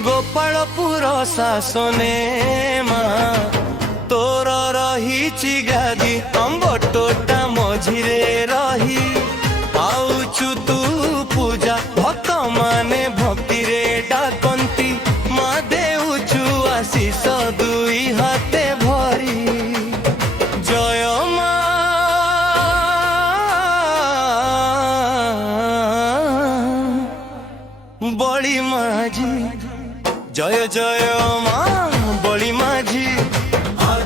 गोपालपुर शासने माँ तोर रही गादी अम्बटोटा मझिरे रही आउचु तू पूजा भक्त माने भक्ति रे डाकंती माँ देउचु आशीष दुई हाथे भरी जय माँ बड़ी माझी जय जय माँ बड़ी माझी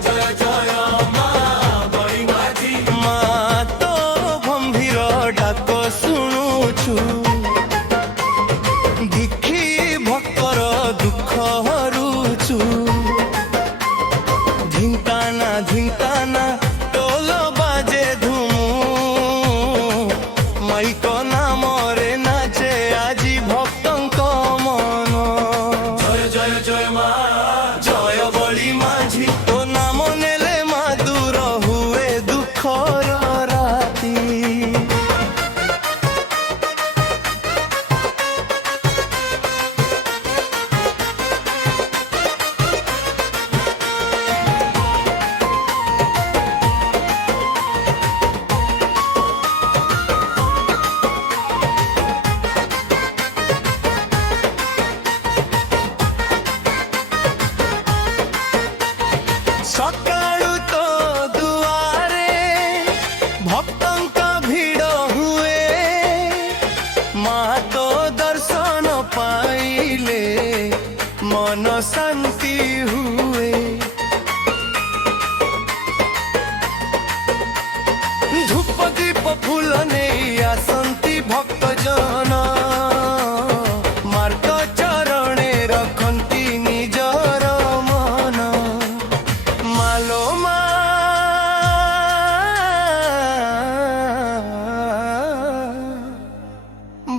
जय जय माँ बड़ी माझी माँ तो गंभीर डाक शुणुछु देखी भक्तर दुख हरूछु धिंकाना धिंकाना टोल बाजे धुमु माइक नाम रे नाचे आजी भक्तंक मन जय जय जय माँ जय बड़ी माझी तो नाम नेले मा दूर हुए दुखर राती सकाळु तो दुआरे भक्तंक भीड़ हुए माँ तो दर्शन पाइले मन शांति हुए धूप दीप फूल नहीं आसंती भक्त जन मार्ग चरणे रखंती निजर मन मालो मा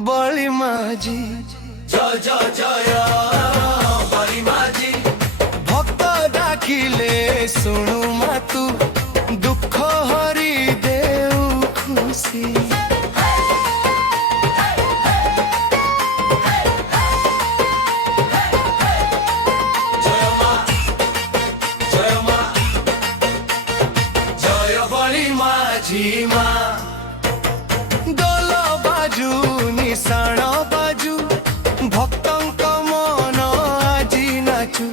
बड़ी माझी जय जय जय बड़ी माझी भक्त डाकिले सुनु मातु दुख हरि देउ खुशी जय माँ जय माँ जय बड़ी माझी माँ दल बाजू निशाण बाजू भक्तंक मन आजी नाचु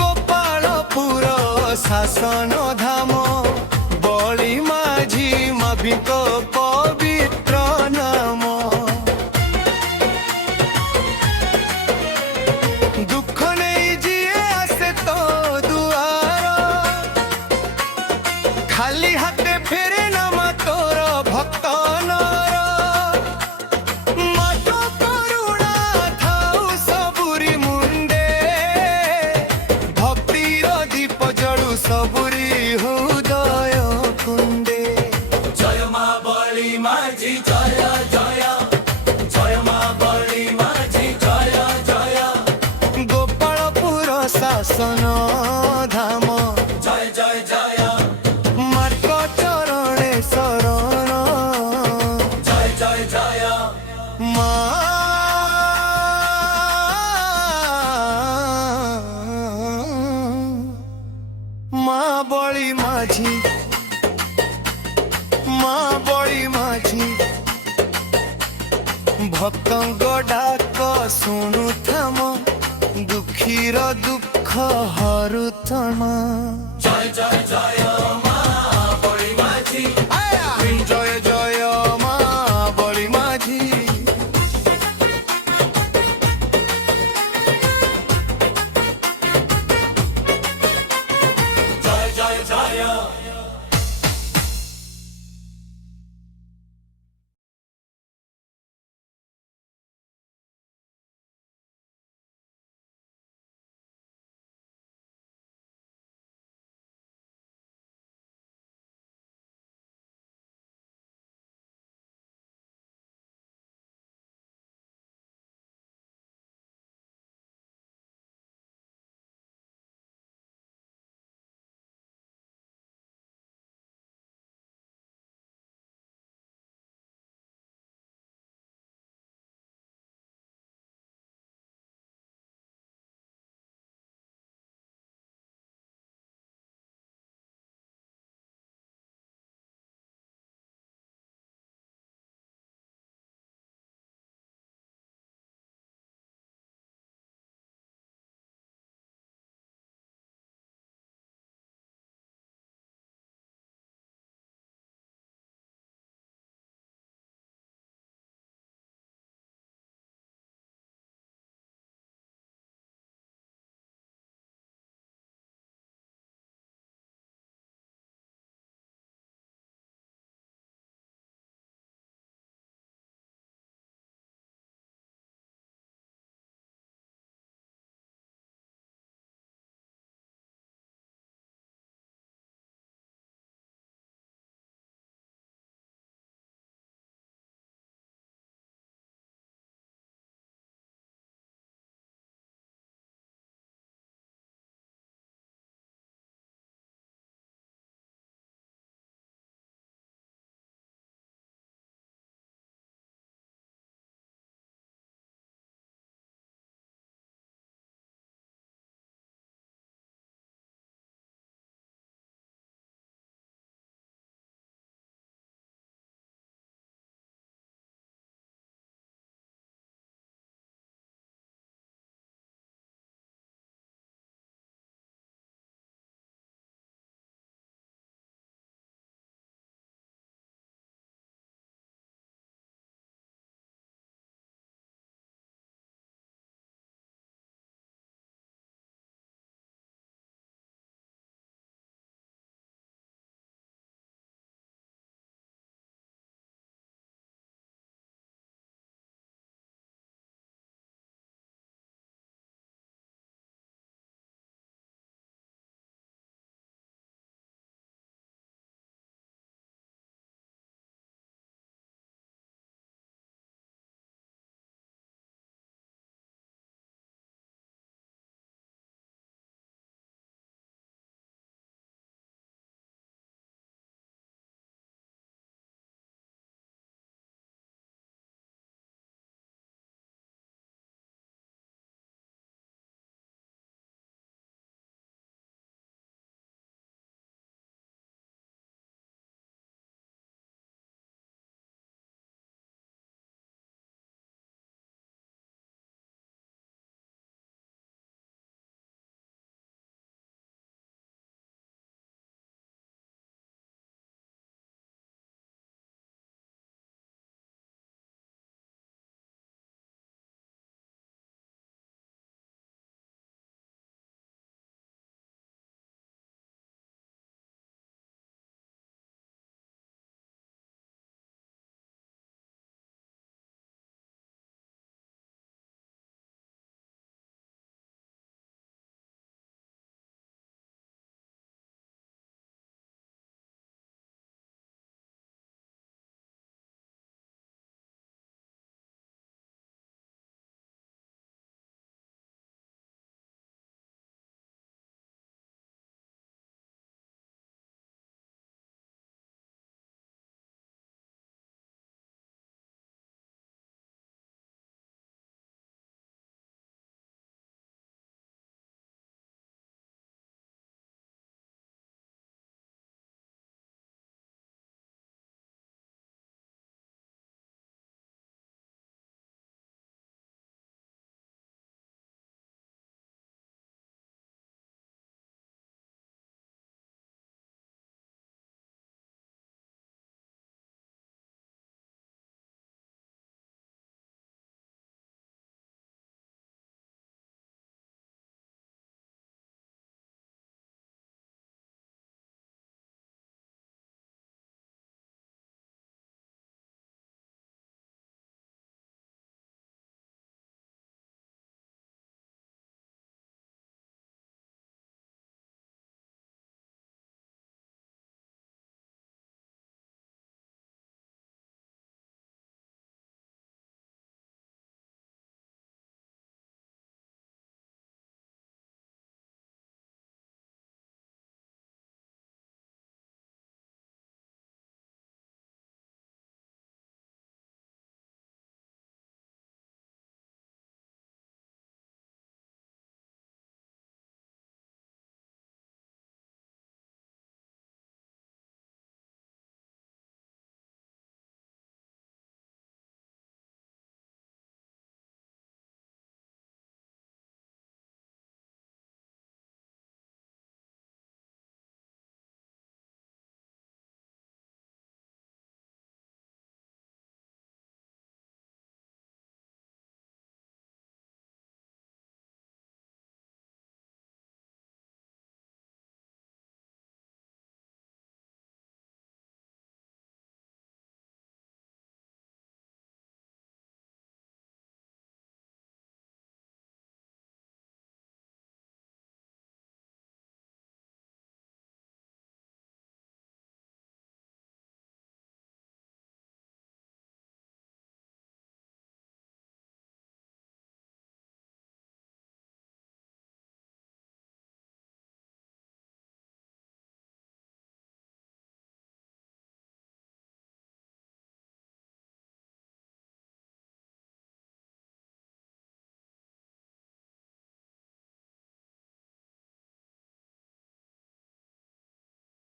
गोपालपुर शासन धाम बड़ी माझी माभिक पवित्र नाम दुख नहीं जिए आसे तो दुआर खाली हाथे फेरे नामा तोर भक्त नर मत करुणा थाउ सबुरी मुंडे भक्तिर दीप जड़ू सबुरी हृदय कुंडे जय माँ बड़ी माझी जय जय जय माँ बड़ी माझी जय जय गोपालपुर शासन धाम जय जय जय मार्ग चरणे शरण जय जय जय माँ बड़ी माझी माँ बड़ी माझी भक्तंग डाक शुणु थाम दुखीर दुख हरु तम जय जय जय